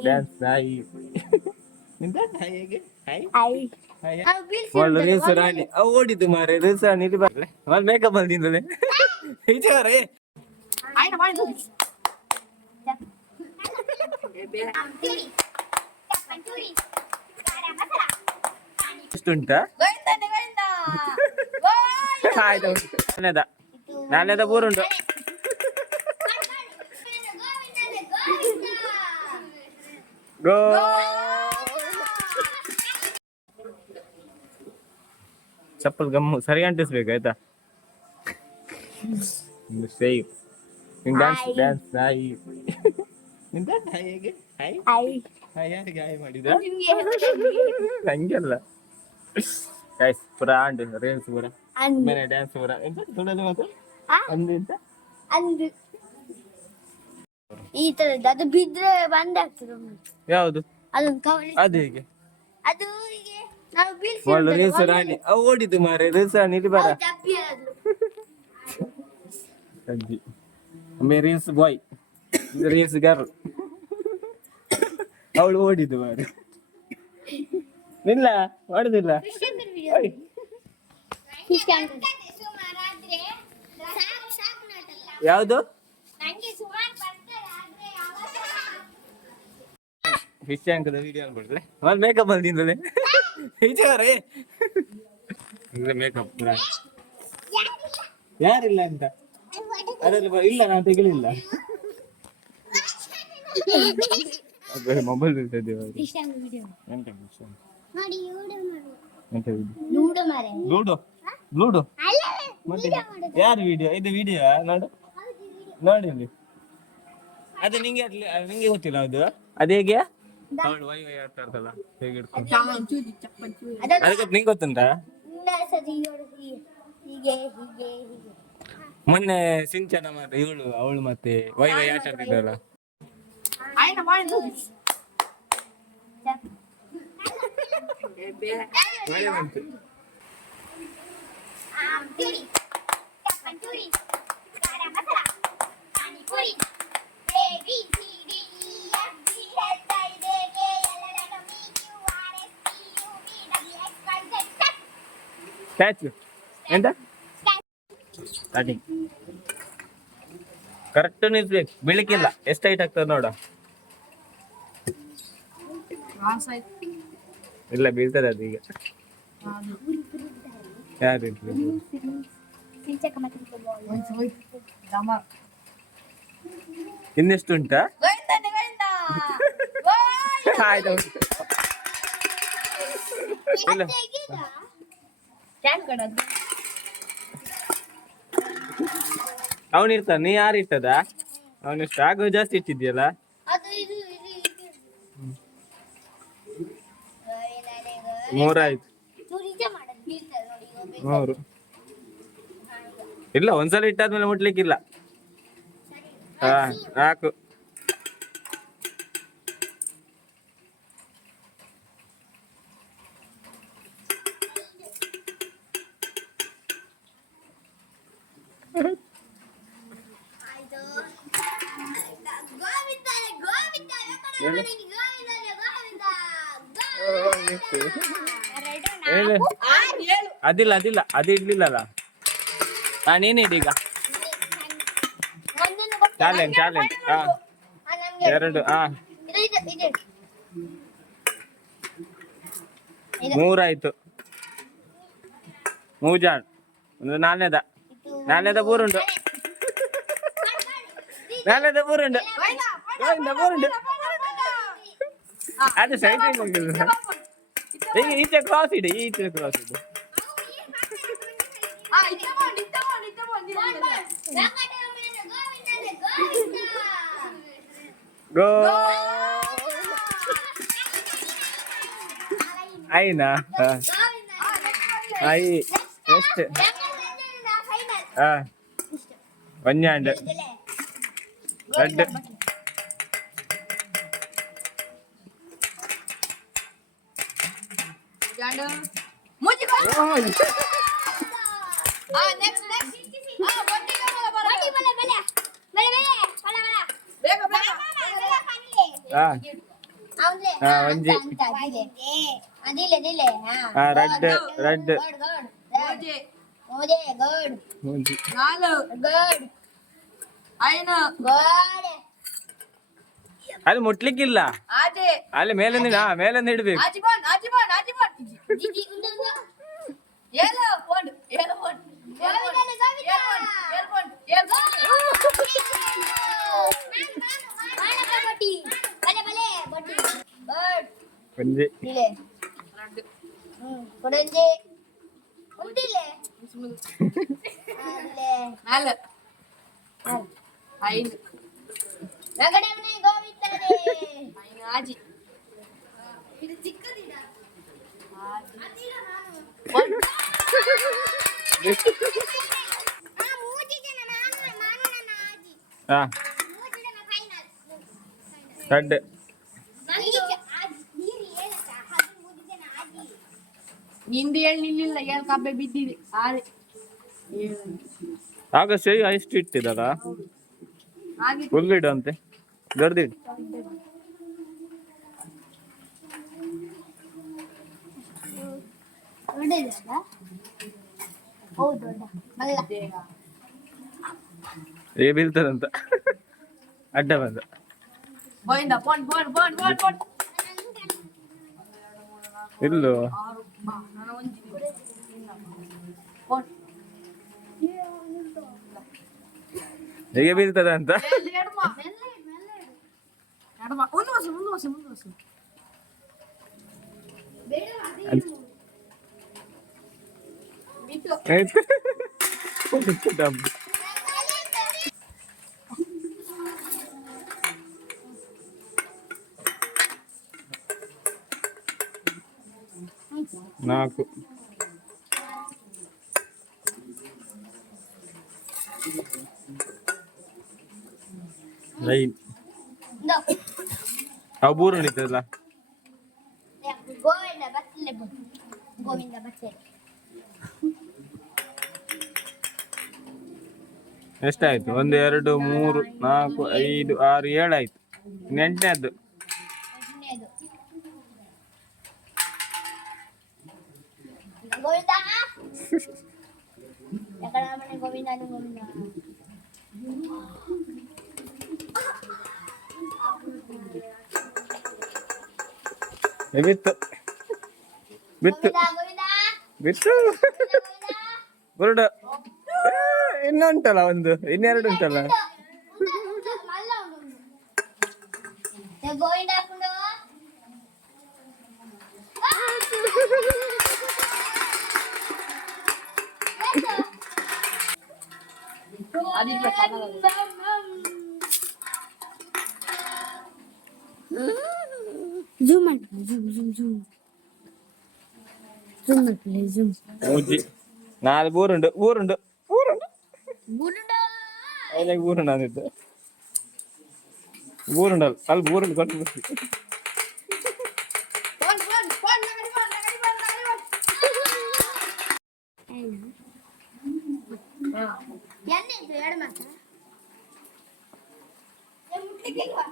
Dance hi ನಿಂತ hi ಹೇಗೆ hi hi hi ನಾವು ಬೀಳ್ಸಿ ಒಳ್ಳೆ ರೀಲ್ಸ್ ರಾಣಿ ಓಡಿದ್ದು ಮಾರೆ ರೀಲ್ಸ್ ರಾಣಿ ಇದು ಬರ್ಲೆ ಒಂದು ಮೇಕಪ್ ಅಲ್ಲಿ ತಿಂದಲೆ ಈಚೆ ಆಯ್ತು ಮಾಡಿ ಎಷ್ಟುಂಟಾ ಆಯ್ತು ನಾಳೆದ ಪೂರುಂಟು ಗೋ ಚಪ್ಪಲ್ ಗಮ್ಮು ಸರಿ ಅಂಟಿಸ್ಬೇಕು ಆಯ್ತಾ ಸೇವ್ ಡ್ಯಾನ್ಸ್ ಡ್ಯಾನ್ಸ್ ಹಾಯ್ ನಿಂತ ಹಾಯ್ ಹೇಗೆ ಹಾಯ್ ಹಾಯ್ ಹಾಯ್ ಯಾರಿಗೆ ಹಾಯ್ ಮಾಡಿದ ಹಂಗೆಲ್ಲ ಗೈಸ್ ಪೂರಾ ಅಂಡು ರೀಲ್ಸ್ ಪೂರ ಬೇರೆ ಡ್ಯಾನ್ಸ್ ಪೂರ ಎಂತ ತುಳದು ಮಾತ್ರ ಅಂದು ಎಂತ ಅಂದು ಈ ತರದ್ದು ಅದು ಬಿದ್ರೆ ಬಂದ್ ಆಗ್ತದೆ ಯಾವುದು ಅದೊಂದು ಕವರ್ ಅದು ಹೇಗೆ ಅದು ಹೀಗೆ ನಾವು ಬೀಳ್ಸಿ ಒಳ್ಳೆ ರೀಲ್ಸ್ ರಾಣಿ ಓಡಿದ್ದು ಮಾರೆ ರೀಲ್ಸ್ ರಾಣಿ ಇದು ಬರ ತಪ್ಪಿ ಅದು ಅಜ್ಜಿ ಒಮ್ಮೆ ರೀಲ್ಸ್ ಬಾಯ್ ಇದು ರೀಲ್ಸ್ ಗರ್ಲ್ ಅವಳು ಓಡಿದ್ದು ಮಾರೆ ಇಲ್ಲ ಮಾಡುದಿಲ್ಲ ಯಾವುದು ಫಿಶ್ ಟ್ಯಾಂಕದ ವಿಡಿಯೋ ಅನ್ಬಿಡ್ರೆ ಒಂದು ಮೇಕಪ್ ಅಲ್ಲಿ ತಿಂದಲೆ ಈಚೆ ಮೇಕಪ್ ಯಾರಿಲ್ಲ ಅಂತ ಅದರಲ್ಲಿ ಇಲ್ಲ ನಾನು ತೆಗಿಲಿಲ್ಲ ಮೊಬೈಲ್ ಇರ್ತದೆ ಲೂಡೋ ಲೂಡೋ ಮತ್ತೆ ಯಾರು ವಿಡಿಯೋ ಇದು ವಿಡಿಯೋ ನೋಡು ನೋಡಿ ಇಲ್ಲಿ ಅದು ನಿಂಗೆ ನಿಂಗೆ ಗೊತ್ತಿಲ್ಲ ಅದು ಅದು ಹೇಗೆ ಅವಳು ವೈ ವೈ ಆಡ್ತಾ ಇರ್ತಲ್ಲ ಹೇಗೆ ಇಡ್ಕೊಂಡು ಅದಕ್ಕೆ ನಿಂಗೆ ಗೊತ್ತುಂಟಾ ಮೊನ್ನೆ ಸಿಂಚನ ಮತ್ತೆ ಇವಳು ಅವಳು ಮತ್ತೆ ವೈ ವೈ ಆಟ ಆಡ್ತಿದ್ದಲ್ಲ ಸ್ಟ್ಯಾಚ್ಯೂ ಎಂತ ಸ್ಟಾರ್ಟಿಂಗ್ ಕರೆಕ್ಟ್ ನಿಲ್ಸ್ಬೇಕು ಬೆಳಕಿಲ್ಲ ಎಷ್ಟು ಹೈಟ್ ಆಗ್ತದೆ ನೋಡ ಇಲ್ಲ ಬೀಳ್ತದೆ ಅದು ಈಗ ಯಾರು ಇನ್ನೆಷ್ಟು ಉಂಟಾ ಆಯ್ತು ಇಲ್ಲ ಅವನಿರ್ತಾನ ನೀ ಯಾರು ಇಟ್ಟದ ಅವನಿಷ್ಟು ಆಗ ಜಾಸ್ತಿ ಇಟ್ಟಿದ್ಯಲ್ಲ ಮೂರಾಯ್ತು ಮೂರು ಇಲ್ಲ ಒಂದ್ಸಲ ಇಟ್ಟಾದ್ಮೇಲೆ ಮುಟ್ಲಿಕ್ಕಿಲ್ಲ ಹಾ ನಾಲ್ಕು ಅದಿಲ್ಲ ಅದಿಲ್ಲ ಅದು ಇಡ್ಲಿಲ್ಲಲ್ಲ ನೀನಿಡಿ ಈಗ ಚಾಲೆಂಜ್ ಚಾಲೆಂಜ್ ಹಾ ಎರಡು ಹಾ ಮೂರಾಯ್ತು ಮೂಜಾಣ್ ಒಂದು ನಾಲ್ನೇದ ಪೂರುಂಟು ನಾಲ್ನೇದ ಪೂರುಂಟು ಅದು ಸೈಡ್ ಈಗ ಈಚೆ ಕ್ರಾಸ್ ಇದೆ ಈಚೆ ಕ್ರಾಸ್ ಇದೆ ಗೋ ಐನಾ ಐ ಎಷ್ಟು ಒಂಜಾಂಡ್ ರೆಡ್ ಅವನ್ಲೆ ಹಾ, ಒಂಜಿ. ಅದಿಲೆ ಅದಿಲೆ ಹಾ, ರೆಡ್ ರೆಡ್ ಓಜೆ ಓಜೆ ಗೋಡ್ ಒಂಜಿ. ನಾಲು ಗೋಡ್ ಐನು ಗೋಡ್ ಅದು ಮುಟ್ಲಿಕ್ಕಿಲ್ಲ, ಆಜೆ ಅಲ್ಲಿ ಮೇಲಿಂದ ಇಡ್ಬೇಕು. ಆಜಿಬಾನ್ ಆಜಿಬಾನ್ ಆಜಿಬಾನ್ ಜಿಜಿ ಉಂದಲ್ಲ ಏಳು ಪೋಂಡ್ ಏಳು ಪೋಂಡ್ ಬಟ್ಟಿ ಬಲೆ ಬಲೆ ಬಟ್ಟಿ ಗೋಡ್ ಒಂಜಿ. ಇಲೆ ಕೊಡಂಜಿ ಉಂಟಿಲೆ ಅಲ್ಲೇ ನಾಲು ಐದು ರಗಡವನೇ ಗೋವಿಂದನೇ ಐನು ಆಜಿ ಇದು ಚಿಕ್ಕದಿದ ಅದಿರ ನಾನು ಮೂಜಿ ಜನ ನಾನು ನನ್ನ ಆಜಿ ಹಾ, ಮೂಜಿ ಜನ ಫೈನಲ್ ರೆಡ್ ನನಗೆ ಆಜಿ ನೀರು ಹೇಳಕ್ಕ ಅದು ಮೂಜಿ ಜನ ಆಜಿ ನಿಂದು ಏಳು ನಿಲ್ಲಿಲ್ಲ ಏಳು ಕಬ್ಬೆ ಬಿದ್ದಿದೆ ಆರೆ ಆಗ ಸೈ ಎಷ್ಟು ಇಟ್ಟಿದಾರ, ಹಾಗೆ ಫುಲ್ ಇಡು ಅಂತೆ, ದೊಡ್ಡದಿಡು. ದೊಡ್ಡದಲ್ಲ ಹೌದು ದೊಡ್ಡ ಮಲ್ಲ ಬೀಳ್ತದಂತ ಅಡ್ಡ ಬಂದ. ಗೋವಿಂದ ಪೋಂಡ್ ಪೋಂಡ್ ಪೋಂಡ್ ಪೋಂಡ್ ಪೋಂಡ್ ಇಲ್ಲೋ ಆರು ಬಾ ನಾನು ಒಂಜಿ ಪೋಂಡ್ ಹೇಗೆ ಬೀಳ್ತದಂತ. ಎಡಮ ಎಡಮ ಒಂದು ವರ್ಷ ಬಿಟ್ಟು ಆಯ್ತು. ಡಬ್ಬು. 4 ರೈನ್ ಅವು ಬೂರು ನಿಂತಲ್ಲ. ಗೋವಿಂದ ಬತ್ತಲೆ ಗೋವಿಂದ ಬತ್ತಲೆ ಎಷ್ಟಾಯ್ತು? 1 2 3 4 5 6 7 ಆಯ್ತು. ಎಂಟನೇದ್ದು ಗೋವಿಂದ ಎಕಡ ಮನೆ ಗೋವಿಂದ ಗೋವಿಂದ ಬಿತ್ತು ಬಿತ್ತು ಗೋವಿಂದ ಬಿತ್ತು ಬರುಡ. ಇನ್ನುಂಟಲ್ಲ, ಇನ್ನೆರಡು ಉಂಟಲ್ಲ. ಗೋವಿಂದ ಹಾಕೊಂಡು ಝೂಮ್ ಮಾಡಿ ಝೂಮ್ ಮಾಡಿ ಝೂಮ್ ಮೂಜಿ 4 ಊರುಂಡು അതിലേക്ക് ഊരുണ്ടാന്നിട്ട് ഊരുണ്ടല്ലോ ಅಲ್ಲಿ ಊರುಂಡು ಕೊಟ್ಟು ಎಣ್ಣೆ ಎರಡು ಮಾತ್ರ ಮುಟ್ಲಿಕ್ಕಿಲ್ವಾ